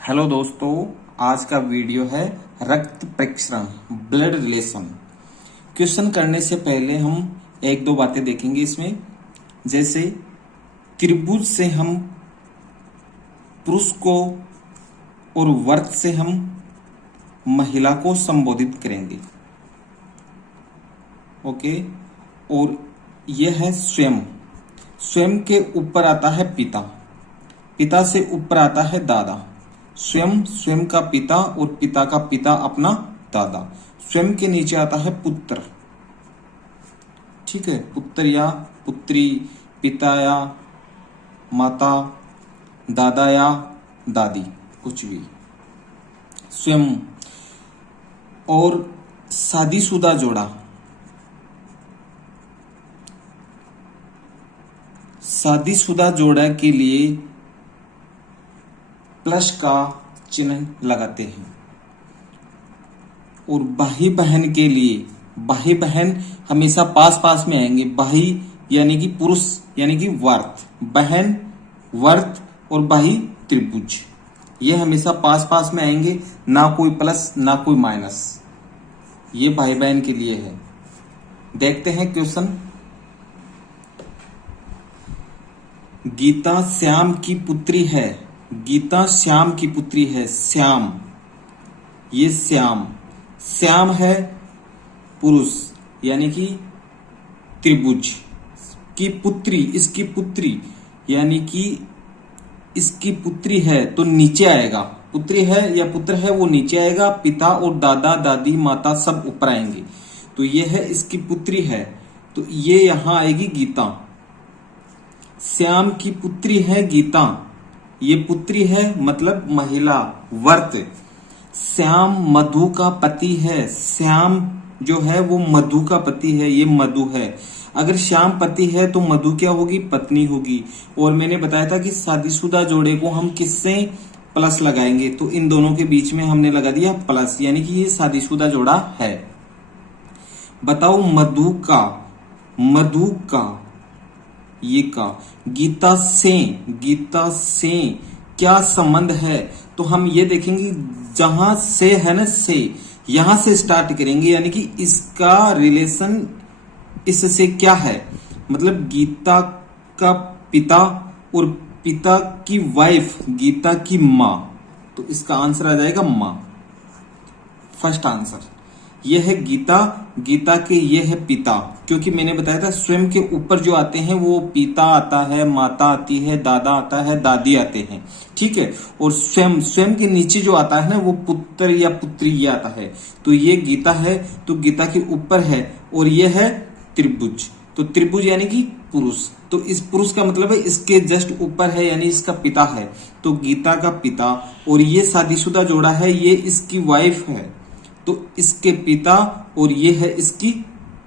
Hello दोस्तों, आज का वीडियो है रक्त परीक्षण, ब्लड रिलेशन। क्वेश्चन करने से पहले हम एक दो बातें देखेंगे इसमें। जैसे त्रिभुज से हम पुरुष को और वर्त से हम महिला को संबोधित करेंगे। ओके, और यह है स्वयं। स्वयं के ऊपर आता है पिता, पिता से ऊपर आता है दादा। स्वयं, स्वयं का पिता और पिता का पिता अपना दादा। स्वयं के नीचे आता है पुत्र। ठीक है, पुत्र या पुत्री, पिता या माता, दादा या दादी, कुछ भी। स्वयं और शादीशुदा जोड़ा, शादीशुदा जोड़ा के लिए प्लस का चिन्ह लगाते हैं। और भाई बहन के लिए, भाई बहन हमेशा पास पास में आएंगे। भाई यानी कि पुरुष यानी कि वर्त, बहन वर्त और भाई त्रिभुज, ये हमेशा पास पास में आएंगे, ना कोई प्लस ना कोई माइनस। ये भाई बहन के लिए है। देखते हैं क्वेश्चन। गीता श्याम की पुत्री है। गीता श्याम की पुत्री है। श्याम, ये श्याम, श्याम है पुरुष यानी कि त्रिभुज की पुत्री, इसकी पुत्री यानी कि इसकी पुत्री है तो नीचे आएगा। पुत्री है या पुत्र है वो नीचे आएगा। पिता और दादा दादी माता सब ऊपर आएंगे। तो ये है इसकी पुत्री है, तो ये यहां आएगी गीता। श्याम की पुत्री है गीता, ये पुत्री है मतलब महिला, वर्त। श्याम मधु का पति है। श्याम जो है वो मधु का पति है, ये मधु है। अगर श्याम पति है तो मधु क्या होगी? पत्नी होगी। और मैंने बताया था कि शादीशुदा जोड़े को हम किससे प्लस लगाएंगे, तो इन दोनों के बीच में हमने लगा दिया प्लस, यानी कि ये शादीशुदा जोड़ा है। बताओ मधु का, मधु का, ये का गीता से क्या संबंध है? तो हम ये देखेंगे, जहां से है ना, से यहां से स्टार्ट करेंगे, यानी कि इसका रिलेशन इससे क्या है। मतलब गीता का पिता और पिता की वाइफ गीता की मां, तो इसका आंसर आ जाएगा मां। फर्स्ट आंसर ये है गीता, गीता के ये है पिता, क्योंकि मैंने बताया था स्वयं के ऊपर जो आते हैं वो पिता आता है, माता आती है, दादा आता है, दादी आते हैं। ठीक है, और स्वयं, स्वयं के नीचे जो आता है ना वो पुत्र या पुत्री ये आता है। तो ये गीता है, तो गीता के ऊपर है, और ये है त्रिभुज। तो त्रिभुज यानी कि पुरुष, तो इस पुरुष का मतलब है इसके जस्ट ऊपर है, यानी इसका पिता है। तो गीता का पिता, और ये शादीशुदा जोड़ा है, ये इसकी वाइफ है, तो इसके पिता, और ये है इसकी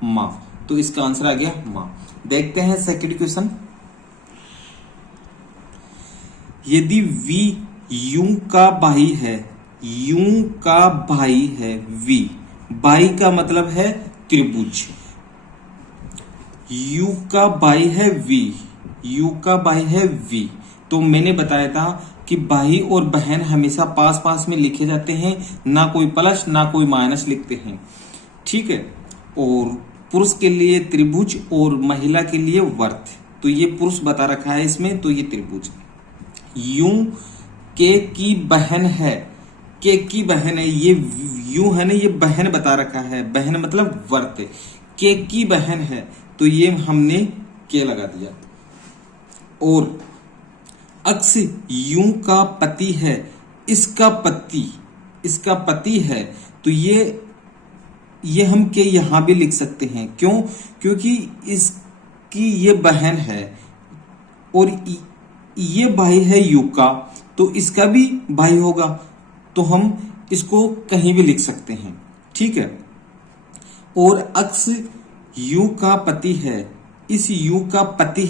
मां। तो इसका आंसर आ गया मां। देखते हैं सेकंड क्वेश्चन। यदि वी यू का भाई है, यू का भाई है, वी भाई का मतलब है त्रिभुज। यू का भाई है वी, यू का भाई है वी। तो मैंने बताया था कि भाई और बहन हमेशा पास पास में लिखे जाते हैं, ना कोई प्लस ना कोई माइनस लिखते हैं। ठीक है, और पुरुष के लिए त्रिभुज और महिला के लिए वर्त। तो ये पुरुष बता रखा है इसमें, तो ये त्रिभुज। यू के की बहन है, के की बहन है, ये यू है ना, ये बहन बता रखा है, बहन मतलब वर्त। के की बहन है तो ये हमने के लगा दिया। और अक्स यू का पति है, इसका पति, इसका पति है, तो ये हम के यहां भी लिख सकते हैं। क्यों? क्योंकि इसकी ये बहन है और ये भाई है यू का, तो इसका भी भाई होगा, तो हम इसको कहीं भी लिख सकते हैं। ठीक है, और अक्स यू का पति है, इस यू का पति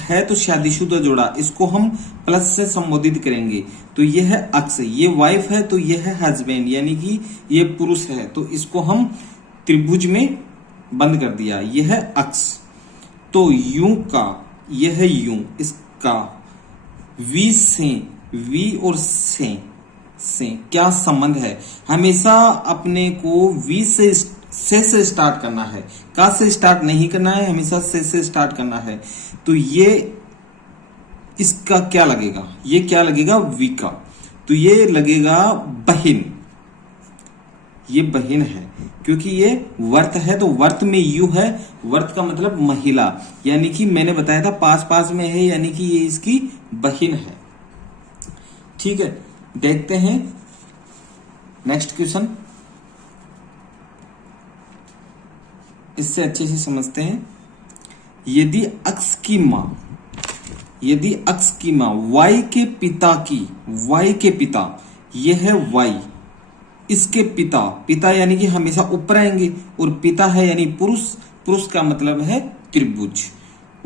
है तो शादीशुदा जोड़ा, इसको हम प्लस से संबोधित करेंगे। तो ये है अक्स, ये वाइफ है, तो ये है हस्बैंड, यानी कि ये पुरुष है, तो इसको हम त्रिभुज में बंद कर दिया। ये है अक्स। तो यू का, ये है यू, इसका वी से वी और से क्या संबंध है? हमेशा अपने को वी से स्टार्ट करना है, का से स्टार्ट नहीं करना है, हमेशा से स्टार्ट करना है। तो ये इसका क्या लगेगा? ये क्या लगेगा? वी का। तो ये लगेगा बहिन, ये बहिन है क्योंकि ये वर्त है, तो वर्त में यू है, वर्त का मतलब महिला, यानी कि मैंने बताया था पास पास में है, यानी कि ये इसकी बहिन है। ठीक है, देखते हैं नेक्स्ट क्वेश्चन, इससे अच्छे से समझते हैं। यदि अक्स की मां, यदि अक्स की मां वाई के पिता की, वाई के पिता, यह है वाई, इसके पिता, पिता यानी कि हमेशा ऊपर आएंगे, और पिता है यानी पुरुष, पुरुष का मतलब है त्रिभुज।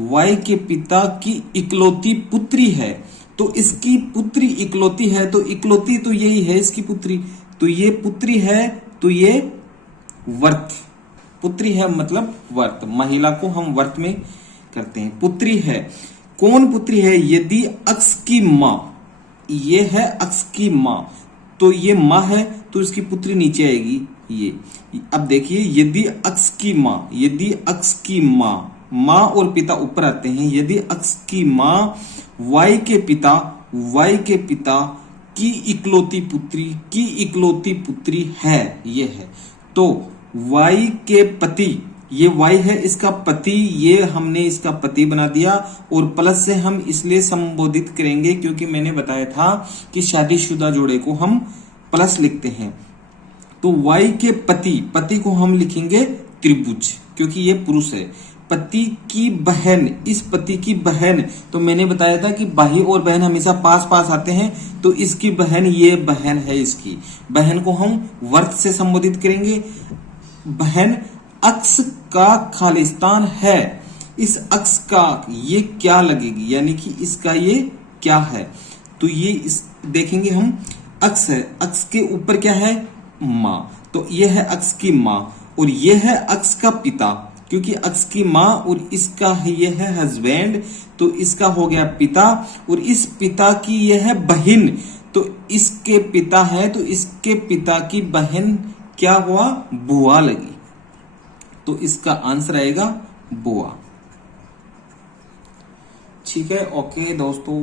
वाई के पिता की इकलौती पुत्री है, तो इसकी पुत्री इकलौती है, तो इकलौती तो यही है इसकी पुत्री, तो ये पुत्री है, तो ये वर्त, पुत्री है मतलब वर्त, महिला को हम वर्त में करते हैं। पुत्री है, कौन पुत्री है? यदि अक्स की मां, ये है अक्स की मां, तो ये मां है, तो इसकी पुत्री नीचे आएगी ये। अब देखिए, यदि अक्स की मां, यदि अक्स की मां, मां और पिता ऊपर आते हैं, यदि अक्स की मां वाई के पिता, वाई के पिता की इकलौती पुत्री, की इकलौती पुत्री है, ये है, तो वाई के पति, ये वाई है इसका पति, ये हमने इसका पति बना दिया, और प्लस से हम इसलिए संबोधित करेंगे क्योंकि मैंने बताया था कि शादीशुदा जोड़े को हम प्लस लिखते हैं। तो वाई के पति, पति को हम लिखेंगे त्रिभुज क्योंकि ये पुरुष है। पति की बहन, इस पति की बहन, तो मैंने बताया था कि भाई और बहन हमेशा पास पास आते हैं, तो इसकी बहन, ये बहन है, इसकी बहन को हम वर्त से संबोधित करेंगे। बहन अक्स का खालिस्तान है, इस अक्स का ये क्या लगेगी, यानी कि इसका ये क्या है? तो ये इस देखेंगे हम, अक्स है, अक्स के ऊपर क्या है? मां, तो ये है अक्स की मां, और ये है अक्स का पिता, क्योंकि अक्स की मां और इसका ये है हस्बैंड, तो इसका हो गया पिता, और इस पिता की ये है बहन, तो इसके पिता है, तो इसके पिता की बहन क्या हुआ? बुआ लगी, तो इसका आंसर आएगा बुआ। ठीक है, ओके दोस्तों।